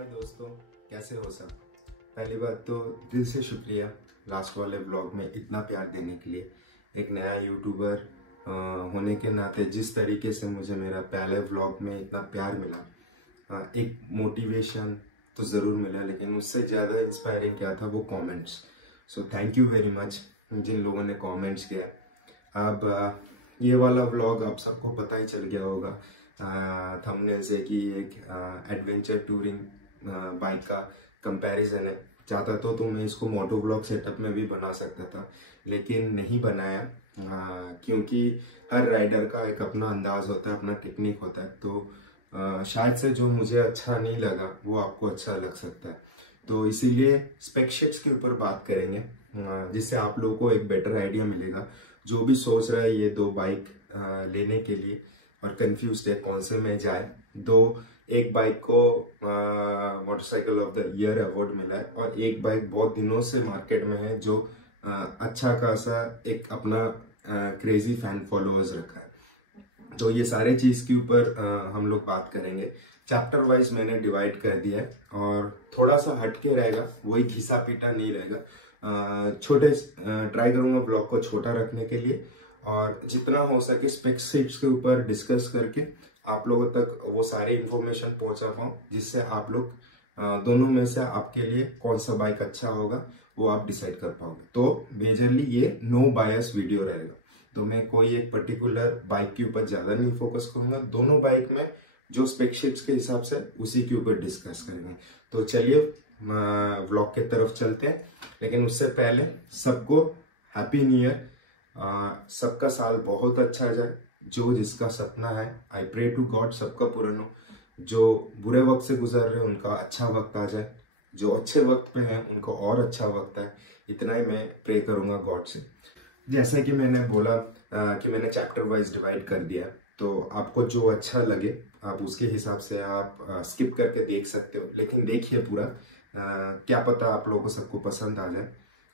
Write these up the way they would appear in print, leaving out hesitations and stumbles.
हाय दोस्तों, कैसे हो सब। पहली बात तो दिल से शुक्रिया लास्ट वाले व्लॉग में इतना प्यार देने के लिए। एक नया यूट्यूबर होने के नाते जिस तरीके से मुझे मेरा पहले व्लॉग में इतना प्यार मिला, एक मोटिवेशन तो ज़रूर मिला, लेकिन उससे ज़्यादा इंस्पायरिंग क्या था वो comments. So thank you very much जिन लोगों ने कमेंट्स किया। अब ये वाला व्लॉग आप सबको पता ही चल गया होगा थंबनेल से कि एक एडवेंचर टूरिंग बाइक का कंपैरिजन है। चाहता तो मैं इसको मोटो व्लॉग सेटअप में भी बना सकता था, लेकिन नहीं बनाया क्योंकि हर राइडर का एक अपना अंदाज होता है, अपना टेक्निक होता है। तो शायद से जो मुझे अच्छा नहीं लगा वो आपको अच्छा लग सकता है। तो इसीलिए स्पेक शीट्स के ऊपर बात करेंगे जिससे आप लोगों को एक बेटर आइडिया मिलेगा। जो भी सोच रहा है ये दो बाइक लेने के लिए और कंफ्यूज है कौन से में जाए, एक बाइक को motorcycle of the year award मिला है और एक बाइक बहुत दिनों से मार्केट में है जो अच्छा खासा एक अपना क्रेजी फैन फॉलोअर्स रखा है। तो ये सारे चीज के ऊपर हम लोग बात करेंगे। चैप्टर वाइज मैंने डिवाइड कर दिया है और थोड़ा सा हटके रहेगा, वही घिसा पीटा नहीं रहेगा। छोटे ट्राई करूंगा ब्लॉग को छोटा रखने के लिए और जितना हो सके स्पेक शीट्स के ऊपर डिस्कस करके आप लोगों तक वो सारे इंफॉर्मेशन पहुंचा पाऊँ, जिससे आप लोग दोनों में से आपके लिए कौन सा बाइक अच्छा होगा वो आप डिसाइड कर पाओगे। तो मेजरली ये नो बायस वीडियो रहेगा। तो मैं कोई एक पर्टिकुलर बाइक के ऊपर ज्यादा नहीं फोकस करूंगा, दोनों बाइक में जो स्पेक शीट्स के हिसाब से उसी के ऊपर डिस्कस करेंगे। तो चलिए व्लॉग के तरफ चलते हैं, लेकिन उससे पहले सबको हैप्पी न्यू ईयर। सबका साल बहुत अच्छा जाए। जो जिसका सपना है आई प्रे टू गॉड सबका पूर्ण हो। जो बुरे वक्त से गुजर रहे हैं उनका अच्छा वक्त आ जाए, जो अच्छे वक्त पे हैं उनको और अच्छा वक्त है। इतना ही मैं प्रे करूंगा गॉड से। जैसा कि मैंने बोला कि मैंने चैप्टर वाइज डिवाइड कर दिया, तो आपको जो अच्छा लगे आप उसके हिसाब से आप स्किप करके देख सकते हो, लेकिन देखिए पूरा। क्या पता आप लोगों को सबको पसंद आ जाए,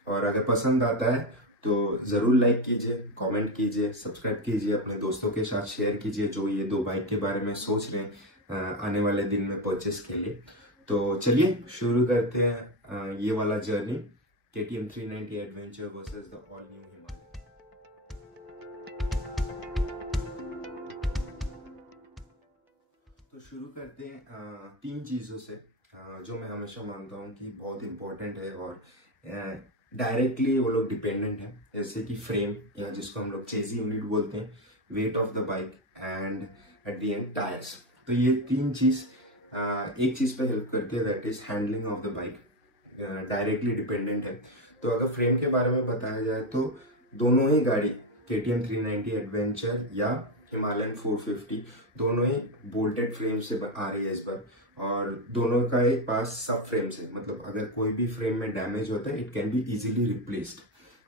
और अगर पसंद आता है तो ज़रूर लाइक कीजिए, कमेंट कीजिए, सब्सक्राइब कीजिए, अपने दोस्तों के साथ शेयर कीजिए जो ये दो बाइक के बारे में सोच रहे हैं आने वाले दिन में परचेस के लिए। तो चलिए शुरू करते हैं ये वाला journey, KTM 390 adventure versus the all new Himalaya. तो शुरू करते हैं तीन चीज़ों से जो मैं हमेशा मानता हूँ कि बहुत इम्पोर्टेंट है और डायरेक्टली वो लोग डिपेंडेंट है, जैसे कि फ्रेम या जिसको हम लोग चेजी यूनिट बोलते हैं, weight of the bike and at the end tyres. तो ये तीन चीज एक चीज पे हेल्प करती है, that is handling of the bike. Directly dependent है। तो अगर फ्रेम के बारे में बताया जाए तो दोनों ही गाड़ी KTM 390 एडवेंचर या हिमालयन 450 दोनों ही बोल्टेड फ्रेम से आ रही है इस बार, और दोनों का एक पास सब फ्रेम से, मतलब अगर कोई भी फ्रेम में डैमेज होता है it can be easily replaced.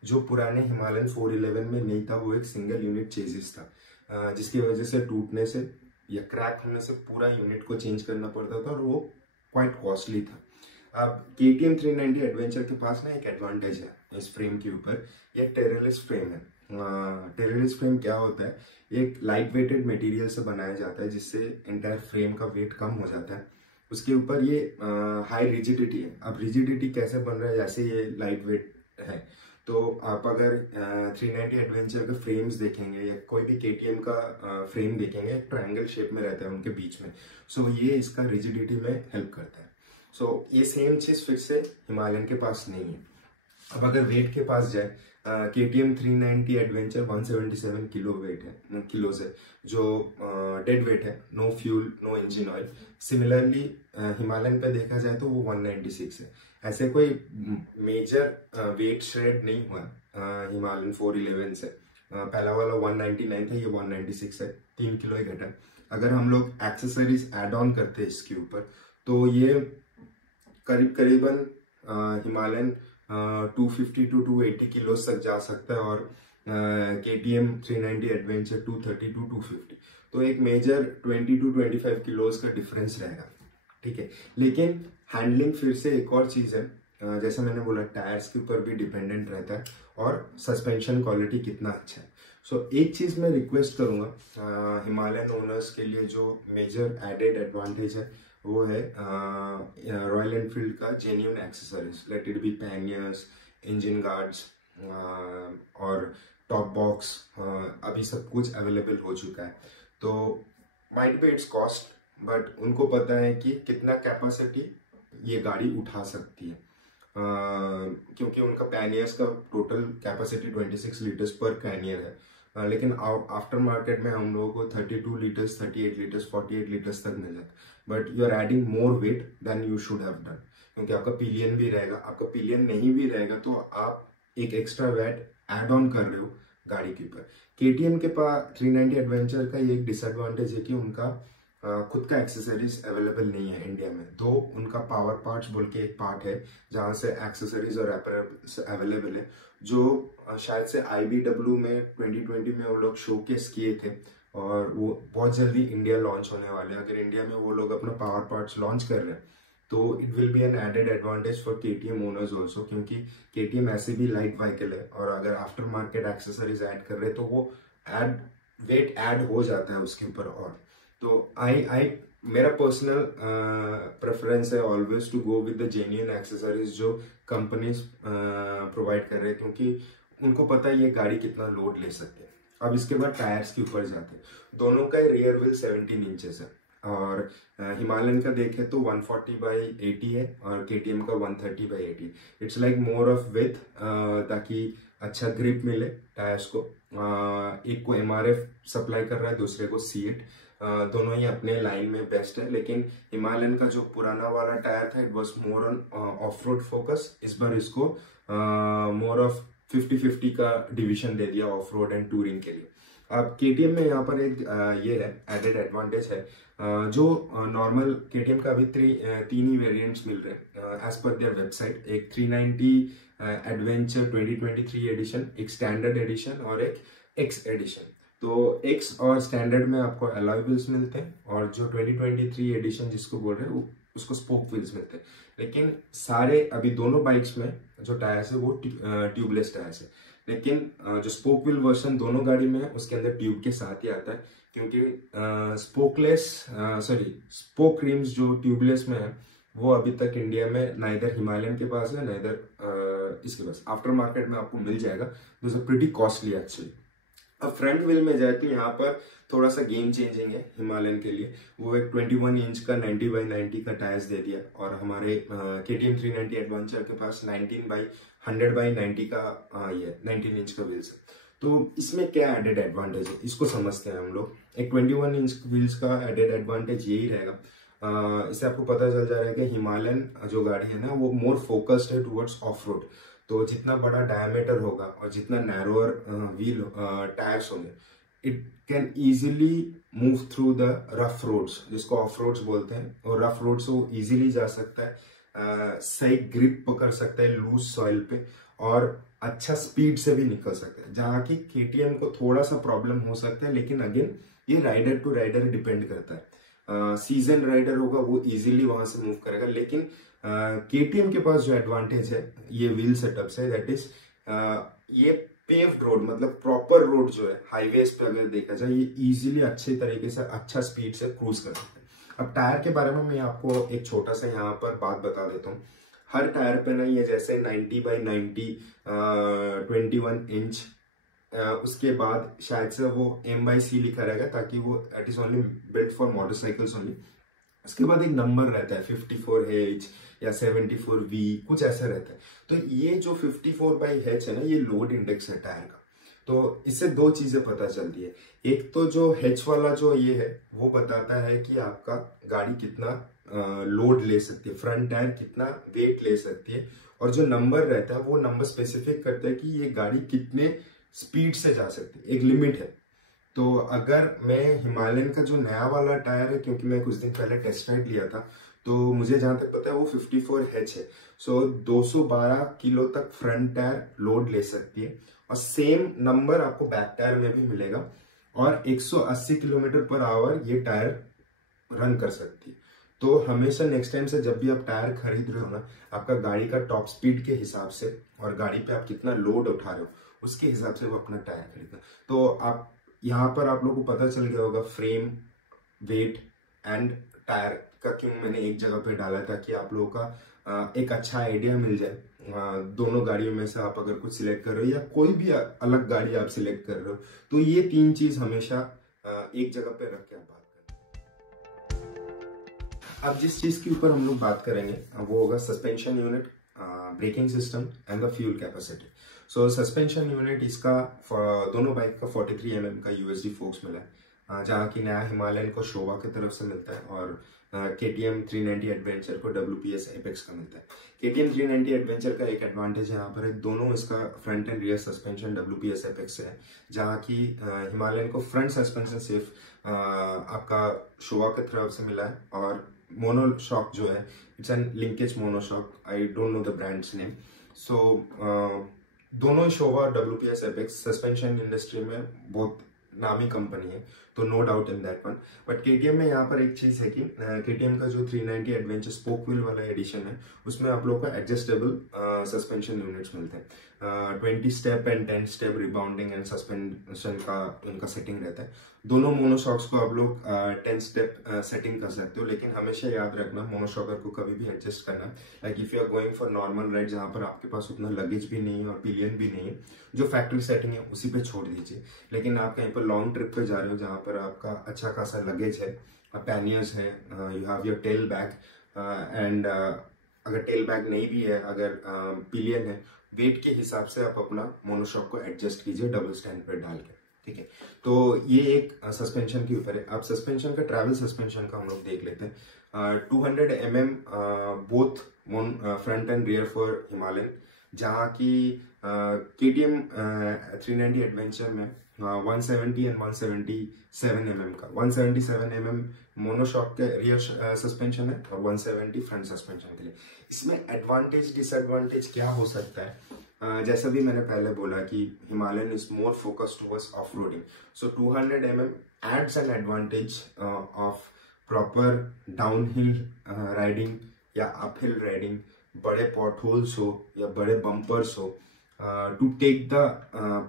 जो पुराने हिमालयन 411 में नहीं था वो एक सिंगल यूनिट चेजिस था, जिसकी वजह से टूटने से या क्रैक होने से पूरा यूनिट को चेंज करना पड़ता था और वो क्वाइट कॉस्टली था। अब KTM 390 एडवेंचर के पास ना एक एडवांटेज है इस फ्रेम के ऊपर, ये टेरेलिस फ्रेम है। टेरेलिस फ्रेम क्या होता है, एक लाइट वेटेड मटेरियल से बनाया जाता है जिससे एंटायर फ्रेम का वेट कम हो जाता है। उसके ऊपर ये हाई रिजिडिटी है। अब रिजिडिटी कैसे बन रहा है, जैसे ये लाइट वेट है तो आप अगर 390 एडवेंचर के फ्रेम्स देखेंगे या कोई भी KTM का फ्रेम देखेंगे, एक ट्रायंगल शेप में रहता है उनके बीच में। सो ये इसका रिजिडिटी में हेल्प करता है। सो ये सेम चीज फिर से हिमालयन के पास नहीं है। अब अगर वेट के पास जाए, KTM 390 एडवेंचर 177 किलो वेट है, किलो से जो डेड वेट है, no fuel no engine oil. Similarly Himalayan पे देखा जाए तो वो 196 है। ऐसे कोई मेजर वेट श्रेड नहीं हुआ हिमालयन 411 से। पहला वाला 199 था, ये 196 है, 3 किलो ही घटा। अगर हम लोग एक्सेसरीज एड ऑन करते हैं इसके ऊपर तो ये करीबन हिमालयन 250 to 280 किलो तक जा सकता है और KTM 390 एडवेंचर 230 to 250। तो एक मेजर 20 to 25 किलोज का डिफरेंस रहेगा, ठीक है। लेकिन हैंडलिंग फिर से एक और चीज है, जैसे मैंने बोला टायर्स के ऊपर भी डिपेंडेंट रहता है और सस्पेंशन क्वालिटी कितना अच्छा है। सो एक चीज मैं रिक्वेस्ट करूंगा हिमालयन ओनर्स के लिए, जो मेजर एडेड एडवांटेज है वो है रॉयल एनफील्ड का genuine accessories, let it be panniers, engine guards और टॉप बॉक्स, अभी सब कुछ अवेलेबल हो चुका है। तो might be it's cost, but उनको पता है कि कितना कैपेसिटी ये गाड़ी उठा सकती है, क्योंकि उनका पैनियर्स का टोटल कैपेसिटी 26 लीटर्स पर पैनियर है, लेकिन आफ्टर मार्केट में हम लोगों को 32 लीटर्स, 38 लीटर्स, 48 लीटर्स तक मिल जाता है। But you are adding more weight then you should have done, क्योंकि आपका पिलियन भी रहेगा। आपका पिलियन नहीं भी रहेगा तो आप एक एक्स्ट्रा वेट एड ऑन कर रहे हो गाड़ी के ऊपर। केटीएम के पास 390 एडवेंचर का ये एक डिसएडवांटेज है कि उनका खुद का एक्सेसरीज अवेलेबल नहीं है इंडिया में। तो उनका पावर पार्ट्स बोल के एक पार्ट है जहाँ से एक्सेसरीज और अपैरेल्स अवेलेबल है, जो शायद से IBW में 2020 में वो लोग शोकेस किए थे और वो बहुत जल्दी इंडिया लॉन्च होने वाले हैं। अगर इंडिया में वो लोग अपना पावर पार्ट्स लॉन्च कर रहे हैं तो it will be an added advantage for KTM owners also, क्योंकि KTM ऐसे भी लाइट व्हीकल है और अगर आफ्टर मार्केट एक्सेसरीज ऐड कर रहे हैं तो वो वेट ऐड हो जाता है उसके ऊपर। और तो मेरा पर्सनल प्रेफरेंस है always to go with the genuine accessories जो कंपनीज प्रोवाइड कर रहे हैं, क्योंकि उनको पता है ये गाड़ी कितना लोड ले सकते हैं। अब इसके बाद टायर्स के ऊपर जाते हैं। दोनों का रियर व्हील 17 इंचेस है और हिमालयन का देखें तो 140/80 है और KTM का 130/80। It's like more of with, ताकि अच्छा ग्रिप मिले टायर्स को। एक को MRF सप्लाई कर रहा है, दूसरे को सीएट, दोनों ही अपने लाइन में बेस्ट है। लेकिन हिमालयन का जो पुराना वाला टायर था it was more on off road focus, इस बार इसको मोर ऑफ 50-50 का डिवीजन दे दिया ऑफ रोड एंड टूरिंग के लिए। अब KTM में यहाँ पर एक ये है एडेड एडवांटेज है, जो नॉर्मल KTM का अभी तीन ही वेरिएंट्स मिल रहे हैं एज पर देयर वेबसाइट। एक 390 एडवेंचर 2023 एडिशन, एक स्टैंडर्ड एडिशन और एक एक्स एडिशन। तो एक्स और स्टैंडर्ड में आपको अलॉय व्हील्स मिलते हैं और जो 2023 एडिशन जिसको बोल रहे हैं उसको स्पोक व्हील्स मिलते हैं। लेकिन सारे अभी दोनों बाइक्स में जो टायर्स है वो ट्यूबलेस टायर्स है, लेकिन जो स्पोक व्हील वर्जन दोनों गाड़ी में है उसके अंदर ट्यूब के साथ ही आता है, क्योंकि स्पोक रिम्स जो ट्यूबलेस में है वो अभी तक इंडिया में नाइदर हिमालयन के पास है नाइदर इसके पास। आफ्टर मार्केट में आपको मिल जाएगा, this is pretty costly actually. अब फ्रंट व्हील में जाए तो यहाँ पर थोड़ा सा गेम चेंजिंग है हिमालयन के लिए। वो एक 21 इंच का 90/90 का टायर्स दे दिया और हमारे KTM 390 एडवेंचर के पास 19/100/90 का ये 19 इंच का व्हील्स है। तो इसमें क्या एडेड एडवांटेज है इसको समझते हैं हम लोग। एक 21 इंच व्हील्स का एडेड एडवांटेज यही रहेगा, इससे आपको पता चल जा रहा है कि हिमालयन जो गाड़ी है ना वो मोर फोकस्ड है टुवर्ड्स ऑफ रोड। तो जितना बड़ा डायमीटर होगा और जितना नैरोअर व्हील टायर्स होंगे, it can easily move through the rough roads, जिसको ऑफ रोड्स बोलते हैं। और रफ रोड से वो इजीली जा सकता है, सही ग्रिप पकड़ सकता है लूज सॉइल पे और अच्छा स्पीड से भी निकल सकता है, जहाँ की KTM को थोड़ा सा प्रॉब्लम हो सकता है। लेकिन अगेन ये राइडर टू राइडर डिपेंड करता है। सीजन राइडर होगा वो इजीली वहां से मूव करेगा, लेकिन KTM के पास जो एडवांटेज है ये व्हील सेटअप से, दैट इज ये पेव्ड रोड, मतलब प्रॉपर रोड जो है हाईवेज पे अगर देखा जाए ये इजीली अच्छे तरीके से अच्छा स्पीड से क्रूज कर सकते हैं। अब टायर के बारे में मैं आपको एक छोटा सा यहाँ पर बात बता देता हूँ। हर टायर पे ना ये जैसे 90/90 21 इंच, उसके बाद शायद से वो M/C लिखा रहेगा ताकि वो it is only built for motorcycles only. उसके बाद एक नंबर रहता है 54H या 74V, कुछ ऐसा रहता है। तो ये जो 54/H है ना ये लोड इंडेक्स है टायर का। तो इससे दो चीजें पता चलती है। एक तो जो H वाला जो ये है वो बताता है कि आपका गाड़ी कितना लोड ले सकती है, फ्रंट टायर कितना वेट ले सकती है, और जो नंबर रहता है वो नंबर स्पेसिफिक करता है कि ये गाड़ी कितने स्पीड से जा सकती है, एक लिमिट है। तो अगर मैं हिमालयन का जो नया वाला टायर है, क्योंकि मैं कुछ दिन पहले टेस्ट राइड लिया था, तो मुझे जहां तक पता है वो 54H है। सो 212 किलो तक फ्रंट टायर लोड ले सकती है और सेम नंबर आपको बैक टायर में भी मिलेगा और 180 किलोमीटर पर आवर ये टायर रन कर सकती है। तो हमेशा नेक्स्ट टाइम से जब भी आप टायर खरीद रहे हो ना, आपका गाड़ी का टॉप स्पीड के हिसाब से और गाड़ी पे आप कितना लोड उठा रहे हो उसके हिसाब से वो अपना टायर खरीदना। तो आप यहाँ पर आप लोगों को पता चल गया होगा फ्रेम, वेट एंड टायर का क्यों मैंने एक जगह पे डाला था कि आप लोगों का एक अच्छा आइडिया मिल जाए। दोनों गाड़ियों में से आप अगर कुछ सिलेक्ट कर रहे हो या कोई भी अलग गाड़ी आप सिलेक्ट कर रहे हो, तो ये 3 चीज हमेशा एक जगह पे रख के आप बात करें। अब जिस चीज के ऊपर हम लोग बात करेंगे वो होगा suspension unit, braking system and the fuel capacity. So suspension unit इसका दोनों बाइक का 43 mm का यूएसडी फोक्स मिला है, जहाँ की नया हिमालयन को शोवा की तरफ से मिलता है और KTM 390 एडवेंचर को WPS एपेक्स का मिलता है। KTM 390 एडवेंचर का एक एडवांटेज यहाँ पर है, दोनों इसका front end rear suspension WPS apex से है, जहाँ की हिमालयन को फ्रंट सस्पेंशन सिर्फ आपका शोवा की तरफ से मिला है और मोनोशॉक जो है it's an linkage monoshock, I don't know the brands name. So दोनों शोवा और WPS एपेक्स सस्पेंशन इंडस्ट्री में बहुत नामी कंपनी है, तो no doubt in that one. But KTM में यहाँ पर एक चीज है कि KTM का जो 390 एडवेंचर स्पोक व्हील वाला एडिशन है उसमें आप लोगों को एडजस्टेबल सस्पेंशन यूनिट्स मिलते हैं। 20 step and 10 step rebounding and suspension का उनका सेटिंग रहता है। दोनों मोनोशॉक्स को आप लोग 10 स्टेप सेटिंग कर सकते हो, लेकिन हमेशा याद रखना मोनोशॉकर को कभी भी एडजस्ट करना, like if you are going for normal ride जहाँ पर आपके पास उतना लगेज भी नहीं है और पिलियन भी नहीं है, जो फैक्ट्री सेटिंग है उसी पे छोड़ दीजिए। लेकिन आप कहीं पर लॉन्ग ट्रिप पे जा रहे हो जहाँ पर आपका अच्छा खासा लगेज है, पैनियर्स है, you have your tell bag and अगर टेल बैग नहीं भी है, अगर पिलियन है, वेट के हिसाब से आप अपना मोनोशॉक को एडजस्ट कीजिए डबल स्टैंड पर डाल के, ठीक है। तो ये एक सस्पेंशन के ऊपर है। अब सस्पेंशन का ट्रैवल सस्पेंशन का हम लोग देख लेते हैं। 200 mm both front end rear for Himalayan, जहाँ की KTM 390 एडवेंचर में 170 एंड 177 mm का 177 mm मोनोशॉक के रियर सस्पेंशन है और 170 फ्रंट सस्पेंशन के लिए। इसमें एडवांटेज डिसएडवांटेज क्या हो सकता है? जैसा भी मैंने पहले बोला कि Himalayan is more focused towards off roading, so 200 mm adds an advantage of proper downhill riding या अपहिल राइडिंग, बड़े पॉट होल्स हो या बड़े बम्पर्स हो, to take the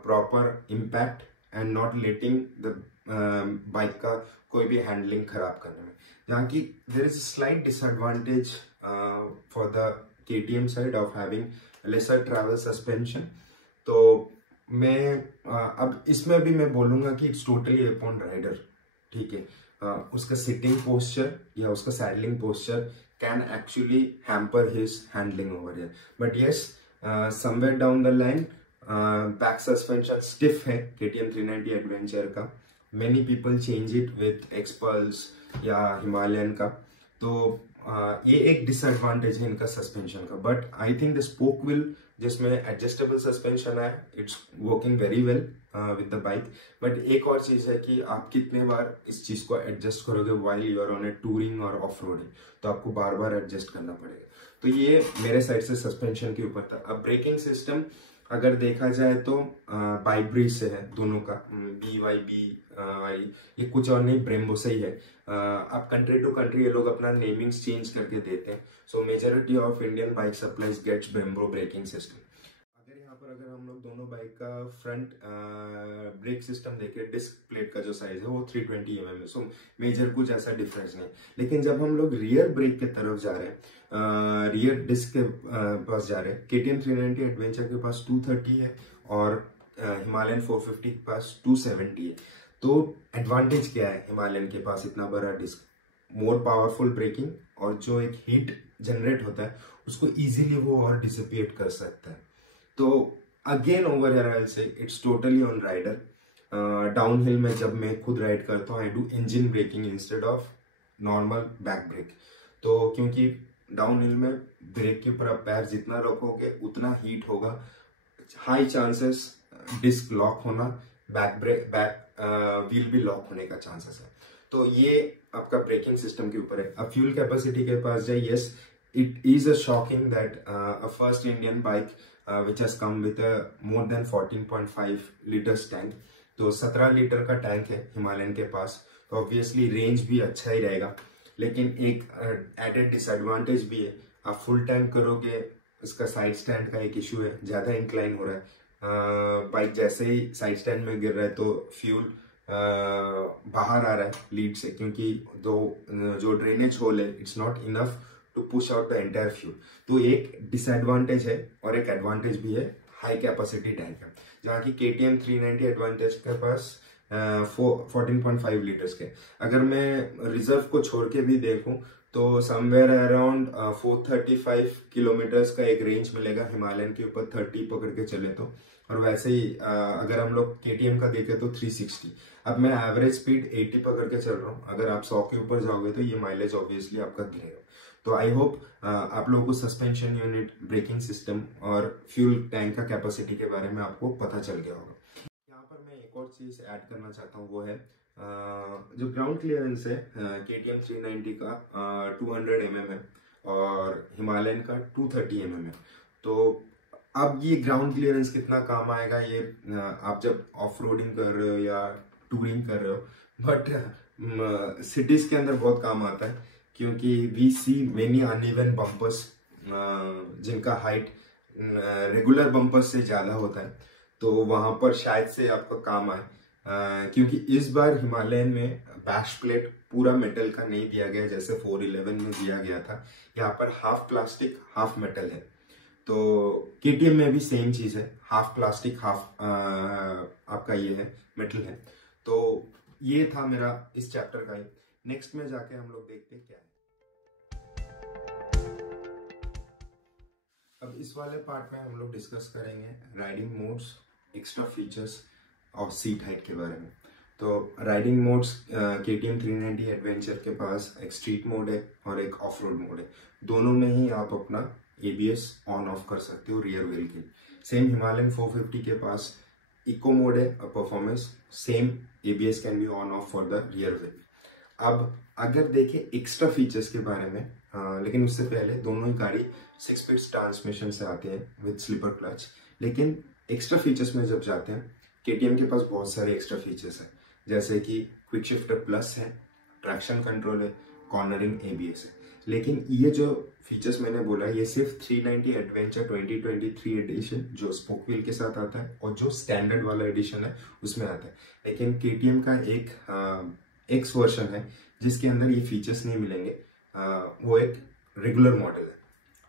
proper impact and not letting the bike का कोई भी हैंडलिंग खराब करने में। जहाँ की there is slight disadvantage for the KTM side of having lesser travel suspension. तो मैं अब इसमें भी मैं बोलूंगा कि इट्स टोटली अपॉन राइडर, ठीक है। उसका सिटिंग पोस्चर या उसका saddling posture can actually hamper his handling over here, but yes somewhere down the line back suspension stiff है KTM 390 एडवेंचर का। Many people change it with XPulse या Himalayan का, तो ये एक डिसएडवांटेज है इनका सस्पेंशन का। But I think the spoke wheel जिसमें एडजस्टेबल सस्पेंशन है, it's working very well with the bike. But एक और चीज है कि आप कितने बार इस चीज को एडजस्ट करोगे while you are on a touring और ऑफ रोडिंग, तो आपको बार बार एडजस्ट करना पड़ेगा। तो ये मेरे साइड से सस्पेंशन के ऊपर था। अब ब्रेकिंग सिस्टम अगर देखा जाए तो बाइब्री से है दोनों का, BYB ये कुछ और नहीं, ब्रेम्बो से ही है। अब कंट्री टू कंट्री ये लोग अपना नेमिंग्स चेंज करके देते हैं। So majority of Indian bike supplies gets Brembo braking system. अगर हम लोग दोनों बाइक का फ्रंट ब्रेक सिस्टम देखें, डिस्क प्लेट का जो साइज है वो 320 mm है, सो मेजर कुछ ऐसा डिफरेंस नहीं। लेकिन जब हम लोग रियर ब्रेक के तरफ जा रहे हैं, रियर डिस्क के पास जा रहे हैं, KTM 390 एडवेंचर के पास 230 है और हिमालयन 450 के पास 270 है। तो एडवांटेज क्या है हिमालयन के पास इतना बड़ा डिस्क? मोर पावरफुल ब्रेकिंग, और जो एक हीट जनरेट होता है उसको इजीली वो और डिसिपेट कर सकता है। तो again over here I say it's totally on rider. Downhill में जब मैं खुद राइड करता हूँ, I do engine braking instead of normal back brake. तो क्योंकि डाउनहिल में ब्रेक के ऊपर आप पैर जितना रखोगे उतना हीट होगा, हाई चांसेस डिस्क लॉक होना, बैक व्हील भी लॉक होने का चांसेस है। तो ये आपका ब्रेकिंग सिस्टम के ऊपर है। अब फ्यूल कैपेसिटी के पास जाए, yes it is a shocking that a first Indian bike which has come with a more than 14.5 liters tank, तो 17 लीटर का टैंक है हिमालयन के पास, तो ऑब्वियसली रेंज भी अच्छा ही रहेगा। लेकिन एक एडेड डिसएडवांटेज भी है, आप फुल टैंक करोगे, इसका साइड स्टैंड का एक इशू है, ज़्यादा इंक्लाइन हो रहा है। बाइक जैसे ही साइड स्टैंड में गिर रहा है तो फ्यूल बाहर आ रहा है लीड से, क्योंकि जो ड्रेनेज होल है it's not enough to push out the entire fuel. तो एक डिसएडवांटेज है और एक एडवांटेज भी है हाई कैपेसिटी टैंक है, जहाँ की KTM 390 एडवांटेज के पास 14.5 लीटर्स के। अगर मैं रिजर्व को छोड़ के भी देखूं तो समवेयर अराउंड 435 किलोमीटर्स का एक रेंज मिलेगा हिमालयन के ऊपर 30 पकड़ के चले तो। और वैसे ही अगर हम लोग KTM का देखें तो 360। अब मैं एवरेज स्पीड 80 पकड़ के चल रहा हूँ, अगर आप 100 के ऊपर जाओगे तो ये माइलेज ऑब्वियसली आपका गिरेगा। तो आई होप आप लोगों को सस्पेंशन यूनिट, ब्रेकिंग सिस्टम और फ्यूल टैंक का कैपेसिटी के बारे में आपको पता चल गया होगा। यहाँ पर मैं एक और चीज ऐड करना चाहता हूँ, वो है जो ग्राउंड क्लियरेंस है KTM 390 का 200 mm है और हिमालयन का 230 mm है। तो अब ये ग्राउंड क्लियरेंस कितना काम आएगा ये आप जब ऑफ रोडिंग कर रहे हो या टूरिंग कर रहे हो, बट सिटीज के अंदर बहुत काम आता है, क्योंकि we see many uneven bumpers जिनका हाइट रेगुलर बम्पर्स से ज़्यादा होता है। तो वहाँ पर शायद से आपका काम आए, क्योंकि इस बार हिमालयन में बैश प्लेट पूरा मेटल का नहीं दिया गया जैसे 411 में दिया गया था। यहाँ पर हाफ प्लास्टिक हाफ मेटल है। तो KTM में भी सेम चीज़ है, हाफ प्लास्टिक हाफ आपका ये है मेटल है। तो ये था मेरा इस चैप्टर का ही। नेक्स्ट में जाके हम लोग देखते हैं क्या है। अब इस वाले पार्ट में हम लोग डिस्कस करेंगे राइडिंग मोड्स, एक्स्ट्रा फीचर्स और सीट हाइट के बारे में। तो राइडिंग मोड्स KTM 390 एडवेंचर के पास एक स्ट्रीट मोड है और एक ऑफ रोड मोड है। दोनों में ही आप अपना ABS ऑन ऑफ कर सकते हो रियर व्हील के। सेम हिमालयन 450 के पास इको मोड है performance, same ABS can be on off for the rear wheel. अब अगर देखें एक्स्ट्रा फीचर्स के बारे में, लेकिन उससे पहले दोनों ही गाड़ी 6 स्पीड ट्रांसमिशन से आते हैं विद स्लीपर क्लच। लेकिन एक्स्ट्रा फीचर्स में जब जाते हैं KTM के पास बहुत सारे एक्स्ट्रा फीचर्स हैं, जैसे कि क्विक शिफ्टर प्लस है, ट्रैक्शन कंट्रोल है, कॉर्नरिंग ABS है। लेकिन ये जो फीचर्स मैंने बोला ये सिर्फ 390 एडवेंचर 2023 एडिशन जो स्पोक व्हील के साथ आता है और जो स्टैंडर्ड वाला एडिशन है उसमें आता है। लेकिन KTM का एक X वर्जन है जिसके अंदर ये फीचर्स नहीं मिलेंगे, वो एक रेगुलर मॉडल है।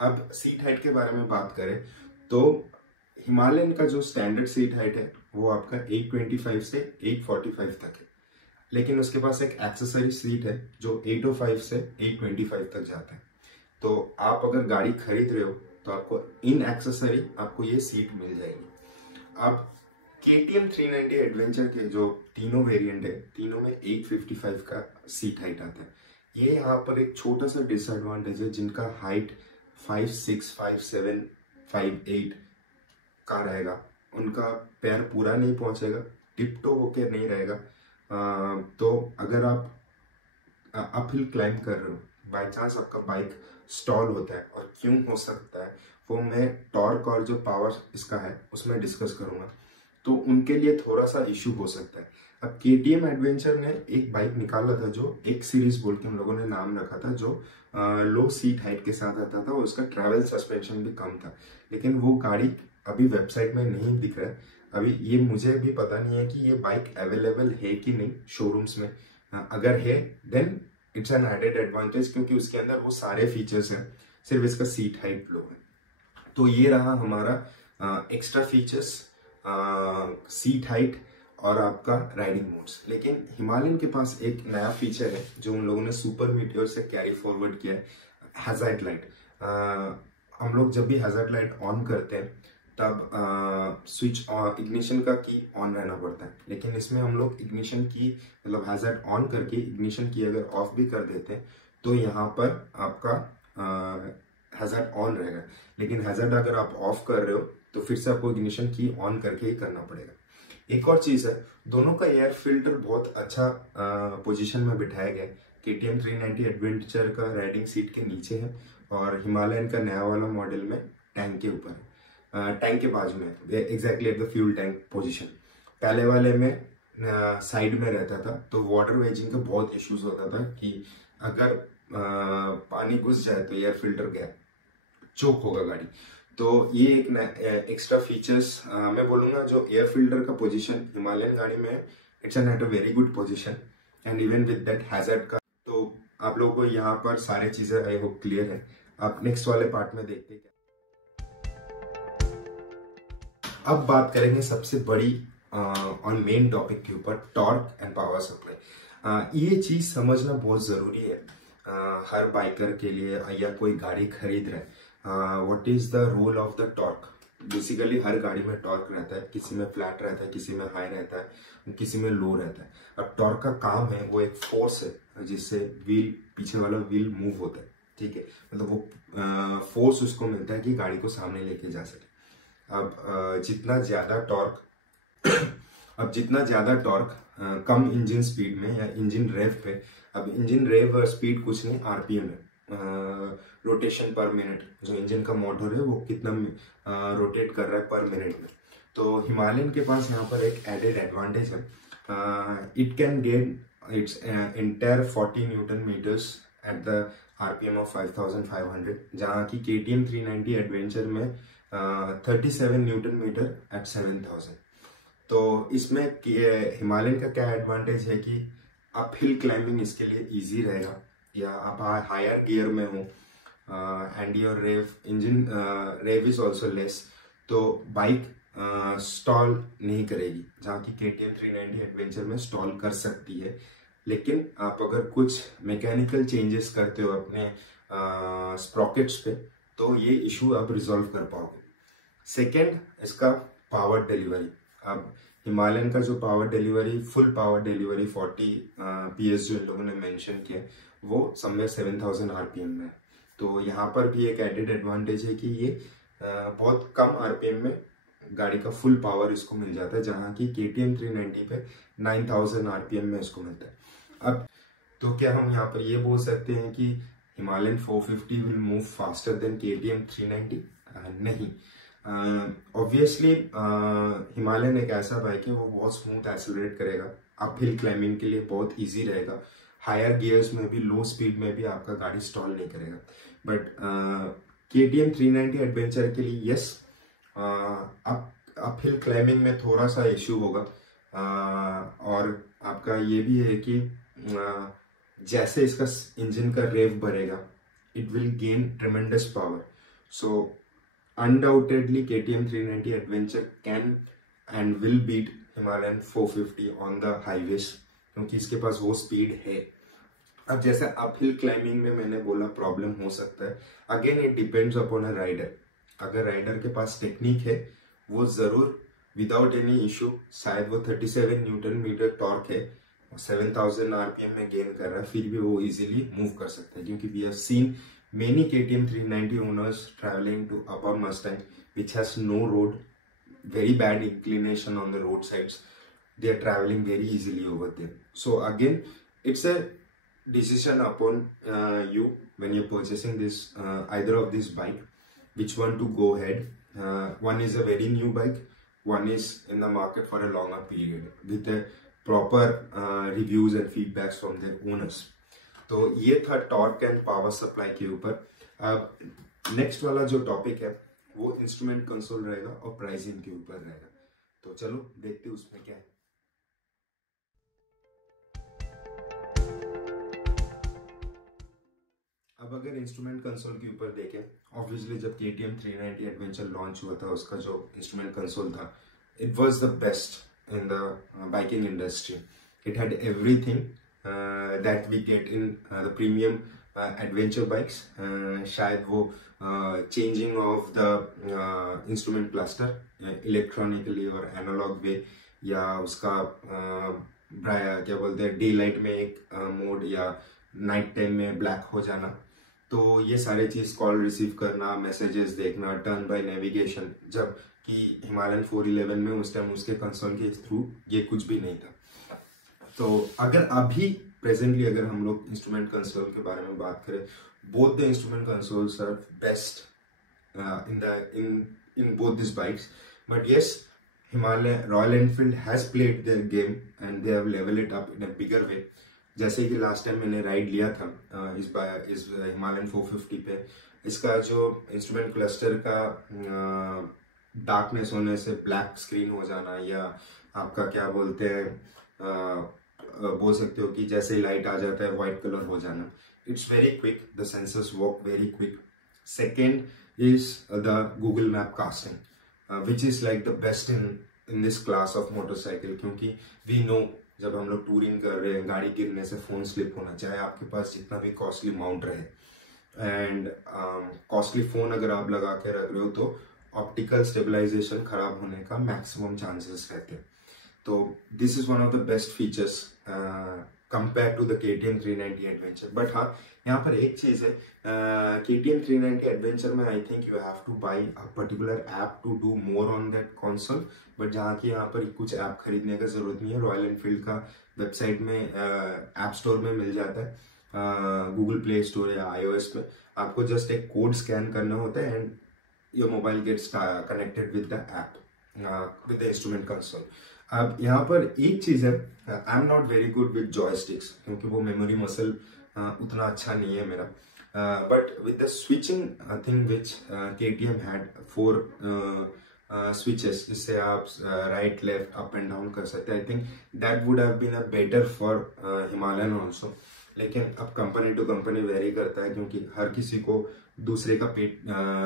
अब सीट हाइट के बारे में बात करें तो हिमालयन का जो स्टैंडर्ड सीट हाइट है वो आपका 825 से 845 तक है। लेकिन उसके पास एक एक्सेसरी सीट है जो 805 से 825 तक जाता है। तो आप अगर गाड़ी खरीद रहे हो तो आपको इन एक्सेसरी आपको ये सीट मिल जाएगी। अब KTM 390 एडवेंचर के जो तीनों वेरिएंट है, तीनों में 855 का सीट हाइट आता है। ये यहाँ पर एक छोटा सा डिसएडवांटेज है, जिनका हाइट 5'6", 5'7", 5'8" का रहेगा, उनका पैर पूरा नहीं पहुंचेगा, टिप टो होके नहीं रहेगा। तो अगर आप अपहिल क्लाइंब कर रहे हो, बाई चांस आपका बाइक स्टॉल होता है, और क्यों हो सकता है वो मैं टॉर्क और जो पावर इसका है उसमें डिस्कस करूंगा, तो उनके लिए थोड़ा सा इशू हो सकता है। अब KTM एडवेंचर ने एक बाइक निकाला था जो एक सीरीज बोल के हम लोगों ने नाम रखा था, जो लो सीट हाइट के साथ आता था और उसका ट्रैवल सस्पेंशन भी कम था। लेकिन वो गाड़ी अभी वेबसाइट में नहीं दिख रहा है। अभी ये मुझे भी पता नहीं है कि ये बाइक अवेलेबल है कि नहीं शोरूम्स में। अगर है then it's an added advantage, क्योंकि उसके अंदर वो सारे फीचर्स हैं, सिर्फ इसका सीट हाइट लो है। तो ये रहा हमारा एक्स्ट्रा फीचर्स, सीट हाइट और आपका राइडिंग मोड्स। लेकिन हिमालयन के पास एक नया फीचर है जो उन लोगों ने सुपर मीटियोर से कैरी फॉरवर्ड किया है, हैजार्ड लाइट। हम लोग जब भी हैजार्ड लाइट ऑन करते हैं तब स्विच इग्निशन का की ऑन रहना पड़ता है, लेकिन इसमें हम लोग इग्निशन की मतलब हैजार्ड ऑन करके इग्निशन की अगर ऑफ भी कर देते हैं तो यहाँ पर आपका हैजार्ड ऑन रहेगा। लेकिन हैजार्ड अगर आप ऑफ कर रहे हो तो फिर से आपको इग्निशन की ऑन करके ही करना पड़ेगा। एक और चीज़ है, दोनों का एयर फिल्टर बहुत अच्छा पोजीशन में बिठाया गया है। KTM 390 एडवेंचर का राइडिंग सीट के नीचे है और हिमालयन का नया वाला मॉडल में टैंक के ऊपर है, टैंक के बाजू में, exactly at the fuel tank position. पहले वाले में साइड में रहता था, तो वाटर वेजिंग का बहुत इश्यूज होता था कि अगर पानी घुस जाए तो एयर फिल्टर गया, चोक होगा गाड़ी। तो ये एक एक्स्ट्रा फीचर्स मैं बोलूँगा, जो एयर फिल्टर का पोजीशन हिमालयन गाड़ी में it's an at a very good position and even with that hazard का। तो आप लोगों को यहाँ पर सारी चीज़ें आई होप क्लियर है। आप नेक्स्ट वाले पार्ट में देखते हैं। अब बात करेंगे सबसे बड़ी ऑन मेन टॉपिक के ऊपर, टॉर्क एंड पावर सप्लाई। ये चीज समझना बहुत जरूरी है हर बाइकर के लिए या कोई गाड़ी खरीद रहे। What is the role of the torque? Basically हर गाड़ी में टॉर्क रहता है, किसी में फ्लैट रहता है, किसी में हाई रहता है, किसी में लो रहता है। अब टॉर्क का काम है, वो एक फोर्स है जिससे व्हील, पीछे वाला व्हील मूव होता है, ठीक है। मतलब वो फोर्स उसको मिलता है कि गाड़ी को सामने लेके जा सके। अब जितना ज्यादा टॉर्क कम इंजन स्पीड में या इंजन रेव पे, अब इंजन रेव स्पीड कुछ नहीं, आरपीएम है, रोटेशन पर मिनट, जो इंजन का मोटर है वो कितना रोटेट कर रहा है पर मिनट में। तो हिमालयन के पास यहाँ पर एक एडेड एडवांटेज है, it can gain its entire 40 newton metres at the RPM of 5500, जहाँ की KTM 390 एडवेंचर में 37 न्यूटन मीटर एट 7000। तो इसमें हिमालयन का क्या एडवांटेज है कि अप हिल क्लाइंबिंग इसके लिए इजी रहेगा, या आप हायर गियर में हो and your engine rev is also less, तो बाइक स्टॉल नहीं करेगी, जहाँ की KTM 390 एडवेंचर में स्टॉल कर सकती है। लेकिन आप अगर कुछ मैकेनिकल चेंजेस करते हो अपने स्प्रॉकेट्स पे, तो ये इशू आप रिजॉल्व कर पाओगे। सेकेंड, इसका पावर डिलीवरी। अब हिमालयन का जो power delivery, full power delivery 40 PS जो इन लोगों ने मेंशन किया, वो समवेयर 7000 RPM में है। तो यहाँ पर भी एक एडेड एडवांटेज है कि ये बहुत कम RPM में गाड़ी का फुल पावर इसको मिल जाता है, जहाँ की KTM 390 पे 9000 RPM में इसको मिलता है। अब तो क्या हम यहाँ पर ये बोल सकते हैं कि Himalayan 450 will move faster than KTM 390? नहीं। ऑब्वियसली हिमालयन एक ऐसा बाइक है, वो बहुत स्मूथ एक्सेलरेट करेगा, अप हिल क्लाइंबिंग के लिए बहुत इजी रहेगा, हायर गियर्स में भी, लो स्पीड में भी आपका गाड़ी स्टॉल नहीं करेगा। बट KTM 390 एडवेंचर के लिए यस, अप हिल क्लाइंबिंग में थोड़ा सा इश्यू होगा, और आपका ये भी है कि जैसे इसका इंजन का रेव बढ़ेगा, it will gain ट्रेमेंडस power. So undoubtedly KTM 390 Adventure can and will beat Himalayan 450 on the highways, क्योंकि इसके पास वो स्पीड है। अब जैसे अपहिल क्लाइंबिंग में मैंने बोला प्रॉब्लम हो सकता है, again it depends upon a rider. अगर राइडर के पास टेक्निक है, वो जरूर विदाउट एनी इशू, शायद वो 37 न्यूटन मीटर टॉर्क है, 7000 RPM में गेन कर रहा है, फिर भी वो इजीली मूव कर सकता है, क्योंकि we have seen many KTM 390 owners traveling to Upper Mustang, which has no road, very bad inclination on the roadsides. They are traveling very easily over there. So again, it's a decision upon you when you're purchasing this either of this bike, which one to go ahead. One is a very new bike, one is in the market for a longer period with a proper reviews and feedbacks from their owners. तो ये था torque and power supply के ऊपर। अब next वाला जो topic है वो इंस्ट्रूमेंट कंसोल रहेगा और प्राइसिंग के ऊपर रहेगा। तो चलो देखते उसमें क्या है। अब अगर इंस्ट्रूमेंट कंसोल के ऊपर देखें, ऑब्वियसली जब KTM 390 एडवेंचर लॉन्च हुआ था, उसका जो इंस्ट्रूमेंट कंसोल था, it was the best in the biking industry. It had everything that we get in the premium adventure bikes. शायद वो changing of the instrument cluster electronically और analog way, या उसका क्या बोलते हैं, डे लाइट में एक मोड या नाइट टाइम में ब्लैक हो जाना, तो ये सारे चीज, कॉल रिसीव करना, मैसेजेस देखना, टर्न बाय नेविगेशन, जब कि हिमालयन 411 में उस टाइम उसके कंसोल के थ्रू ये कुछ भी नहीं था। तो अगर अभी प्रेजेंटली अगर हम लोग इंस्ट्रूमेंट कंसोल के बारे में बात करें, both the instrument consoles are best in both these bikes. But yes, Royal Enfield has played their game and they have leveled it up in a bigger way. जैसे कि लास्ट टाइम मैंने ride लिया था इस Himalayan 450 पे, इसका जो instrument cluster का डार्कनेस होने से ब्लैक स्क्रीन हो जाना, या आपका क्या बोलते हैं बोल सकते हो कि जैसे ही लाइट आ जाता है व्हाइट कलर हो जाना. It's very quick, the sensors work very quick. Second is the Google Map casting, which is like the best in this class of motorcycle. क्योंकि we know जब हम लोग टूरिंग कर रहे हैं, गाड़ी गिरने से फोन स्लिप होना, चाहे आपके पास जितना भी कॉस्टली माउंट रहे, एंड कॉस्टली फोन अगर आप लगा के रख रहे हो तो ऑप्टिकल स्टेबलाइजेशन खराब होने का मैक्सिमम चांसेस रहते हैं. तो this is one of the best features compare to the KTM 390 adventure. But हाँ, यहाँ पर एक चीज है, KTM 390 एडवेंचर में I think you have to buy a particular app to do more on that console. But जहाँ की यहाँ पर कुछ ऐप खरीदने का जरूरत नहीं है. रॉयल एनफील्ड का वेबसाइट में ऐप स्टोर में मिल जाता है, गूगल प्ले स्टोर या iOS में. आपको जस्ट एक कोड स्कैन करना होता है and your mobile gets connected with the app with the instrument console. अब यहाँ पर एक चीज है, I am not very good with joysticks क्योंकि वो मेमोरी मसल उतना अच्छा नहीं है मेरा. But with the switching thing which KTM had 4 switches जिससे आप right left up and down कर सकते हैं. I think that would have been a better for Himalayan also. लेकिन अब कंपनी टू कंपनी वेरी करता है क्योंकि हर किसी को दूसरे का पेट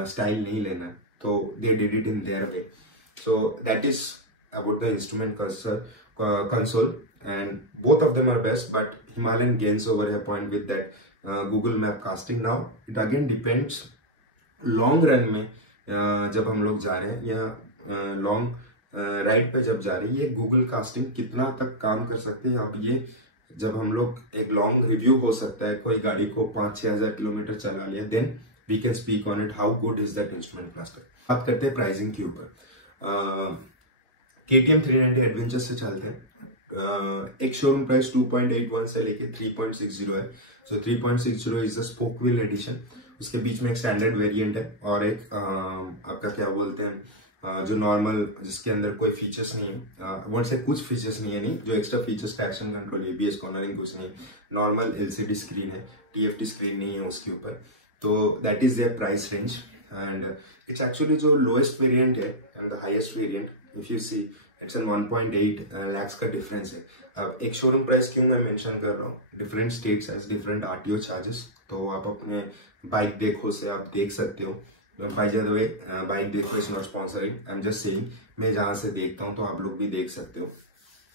स्टाइल नहीं लेना है, तो they did it in their way. So that is about the instrument console, and both of them are best, but Himalayan gains over a point with that Google Map casting. Now it again depends long run में जब हम लोग जा रहे हैं या long ride पे जब जा रहे हैं, ये गूगल कास्टिंग कितना तक काम कर सकते हैं. अब ये जब हम लोग एक लॉन्ग रिव्यू हो सकता है, कोई गाड़ी को 5-6 हज़ार किलोमीटर चला लिया, then we can speak on it how good is that instrument cluster. बात करते हैं प्राइसिंग के ऊपर. KTM 390 एडवेंचर से चलते हैं. एक शोरूम प्राइस 2.81 से लेके 3.60 है. So 3.60 is the spoke wheel edition. उसके बीच में एक स्टैंडर्ड वेरिएंट है और एक आपका क्या बोलते हैं जो नॉर्मल, जिसके अंदर कोई फीचर्स नहीं है. वन से कुछ फीचर्स नहीं है, नहीं जो extra features, traction control, ABS, cornering कुछ नहीं. नॉर्मल LCD स्क्रीन है, TFT स्क्रीन नहीं है उसके ऊपर. तो that is there price range and it's actually जो लोएस्ट वेरिएंट है and the highest variant. If you see, it's an 1.8 lakhs का डिफरेंस है. अब एक शोरूम प्राइस क्यों मैं मेंशन कर रहा हूँ, different states has different RTO charges. तो आप अपने बाइक देखो से आप देख सकते हो. बाय द वे, बाइक देखो is not sponsoring, I am just saying. मैं जहाँ से देखता हूँ तो आप लोग भी देख सकते हो,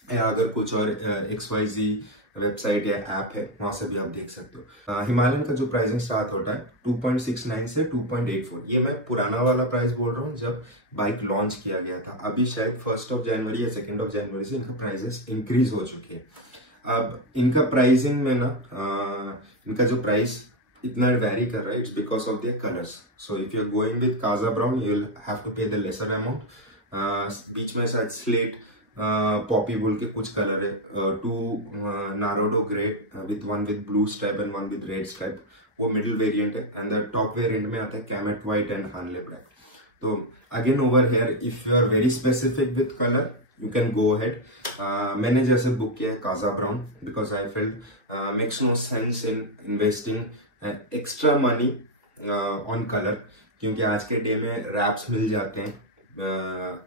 या अगर कुछ और XYZ वेबसाइट या ऐप है वहां से भी आप देख सकते हो. हिमालयन का जो प्राइसिंग स्टार्ट होता है 2.69 से 2.84. ये मैं पुराना वाला प्राइस बोल रहा हूँ जब बाइक लॉन्च किया गया था. अभी शायद 1 जनवरी या 2 जनवरी से इनका प्राइसेस इंक्रीज हो चुके हैं. अब इनका प्राइसिंग में ना इनका जो प्राइस इतना वेरी कर रहा है, it's because of their colours. So if you are going with Kaza brown you will have to pay the lesser amount. बीच में शायद स्लेट पॉपी बोल के कुछ कलर है, 2 Nardo grey with 1 with blue stripe and 1 with red stripe, वो middle variant है. And the top variant में आता है Kamet white and Hanle black. तो again over here if you are very specific with colour you can go ahead. मैंने जैसे book किया है Kaza brown because I felt makes no sense in investing extra money on colour, क्योंकि आज के day में raps मिल जाते हैं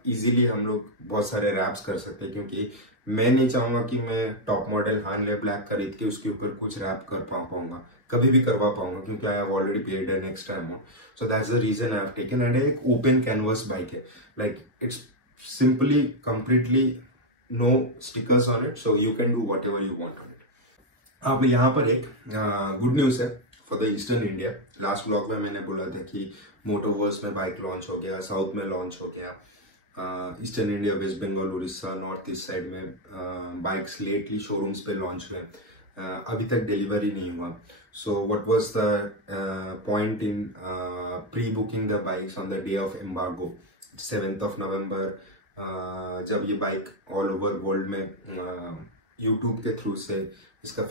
इजीली. हम लोग बहुत सारे रैप्स कर सकते हैं, क्योंकि मैं नहीं चाहूंगा कि मैं टॉप मॉडल हार्ले ब्लैक खरीद के उसके ऊपर कुछ रैप कर पाऊंगा, कभी भी करवा पाऊंगा, क्योंकि I have already paid an extra amount. So that's the reason I have taken. And एक ओपन कैनवस बाइक है, like it's simply completely no stickers on it, so you can do whatever you want on it. अब यहाँ पर एक good news है for the eastern India. Last blog में मैंने बोला था कि मोटोवर्स में बाइक लॉन्च हो गया, साउथ में लॉन्च हो गया, eastern India, west Bengal, Orissa, north east side में बाइक्स लेटली शोरूम्स पे लॉन्च हुए. अभी तक डिलीवरी नहीं हुआ. So what was the point in pre booking the bikes on the day of embargo 7 November, जब ये बाइक ऑल ओवर वर्ल्ड में यूट्यूब के थ्रू से इसका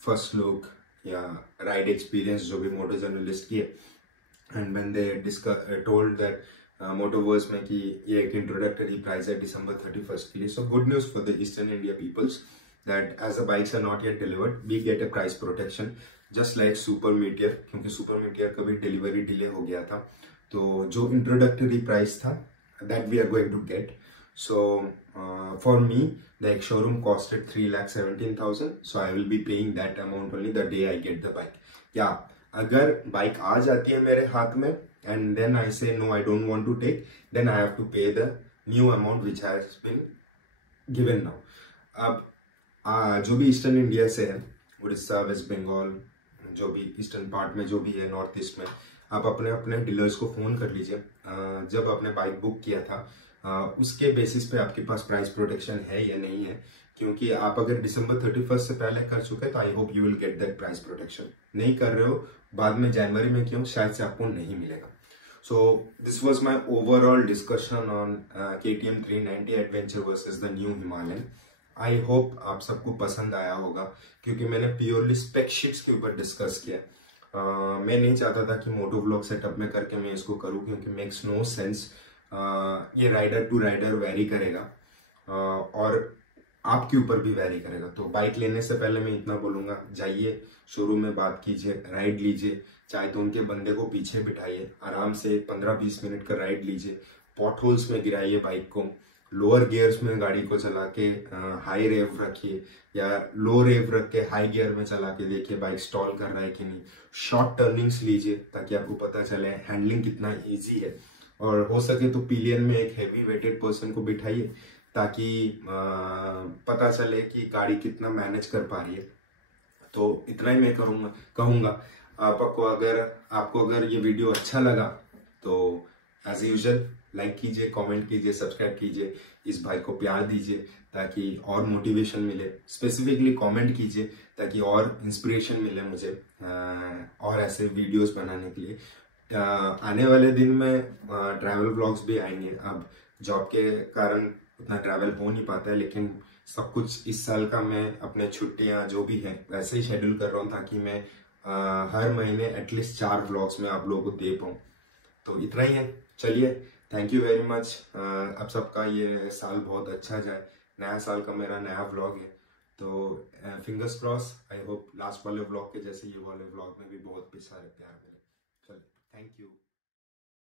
फर्स्ट लुक या राइड एक्सपीरियंस जो भी मोटो जर्नलिस्ट किए, and when they told that Motoverse में कि ये एक इंट्रोडक्टरी प्राइस है December 31 के लिए. So good news for the eastern India peoples that as the bikes are not yet delivered we get a price protection just like super meteor, क्योंकि super meteor का भी डिलीवरी डिले हो गया था. तो जो इंट्रोडक्टरी प्राइस था that we are going to get. So for me the ex-showroom costed 3,17,000, so I will be paying that amount only the day I get the bike. Yeah, अगर bike आ जाती है मेरे हाथ में and then I say no, I don't want to take, then I have to pay the new amount which has been given now. अब जो भी eastern India से है, उड़ीसा, वेस्ट बंगाल, जो भी ईस्टर्न पार्ट में जो भी है, नॉर्थ ईस्ट में, आप अपने अपने डीलर्स को फ़ोन कर लीजिए। जब आपने बाइक बुक किया था उसके बेसिस पे आपके पास प्राइस प्रोटेक्शन है या नहीं है, क्योंकि आप अगर दिसंबर 31 से पहले कर चुके हैं तो I hope you will get that price protection. नहीं कर रहे हो बाद में जनवरी में क्यों, शायद से आपको नहीं मिलेगा। So this was my overall discussion on KTM 390 Adventure versus the new Himalayan. I hope आप सबको पसंद आया होगा, क्योंकि मैंने प्योरली स्पेक शीट्स के ऊपर डिस्कस किया। मैं नहीं चाहता था कि मोटो व्लॉग सेटअप में करके मैं इसको करूं, क्योंकि मेक्स नो सेंस। ये राइडर टू राइडर वेरी करेगा और आपके ऊपर भी वेरी करेगा। तो बाइक लेने से पहले मैं इतना बोलूंगा, जाइए शोरूम में बात कीजिए, राइड लीजिए, चाहे तो उनके बंदे को पीछे बिठाइए, आराम से 15-20 मिनट का राइड लीजिए, पॉट होल्स में गिराइए बाइक को, लोअर गियर्स में गाड़ी को चला के हाई रेव रखिए या लो रेव रख के हाई गियर में चला के देखिए बाइक स्टॉल कर रहा है कि नहीं। शॉर्ट टर्निंग्स लीजिए ताकि आपको पता चले हैंडलिंग कितना ईजी है, और हो सके तो पिलियन में एक हैवी वेटेड पर्सन को बिठाइए ताकि पता चले कि गाड़ी कितना मैनेज कर पा रही है। तो इतना ही मैं कहूँगा। आपको अगर ये वीडियो अच्छा लगा तो एज यूजुअल लाइक कीजिए, कमेंट कीजिए, सब्सक्राइब कीजिए, इस भाई को प्यार दीजिए ताकि और मोटिवेशन मिले। स्पेसिफिकली कमेंट कीजिए ताकि और इंस्पिरेशन मिले मुझे और ऐसे वीडियोस बनाने के लिए। आने वाले दिन में ट्रैवल व्लॉग्स भी आएंगे। अब जॉब के कारण उतना ट्रैवल हो नहीं पाता है, लेकिन सब कुछ इस साल का मैं अपने छुट्टियां जो भी है वैसे ही शेड्यूल कर रहा हूँ ताकि मैं हर महीने एटलीस्ट 4 व्लॉग्स में आप लोगों को दे पाऊँ। तो इतना ही है, चलिए, थैंक यू वेरी मच। अब सबका ये साल बहुत अच्छा जाए। नया साल का मेरा नया व्लॉग है, तो fingers cross. I hope last वाले व्लॉग के जैसे ये वाले व्लॉग में भी बहुत सारे प्यार मिले। चलिए, थैंक यू।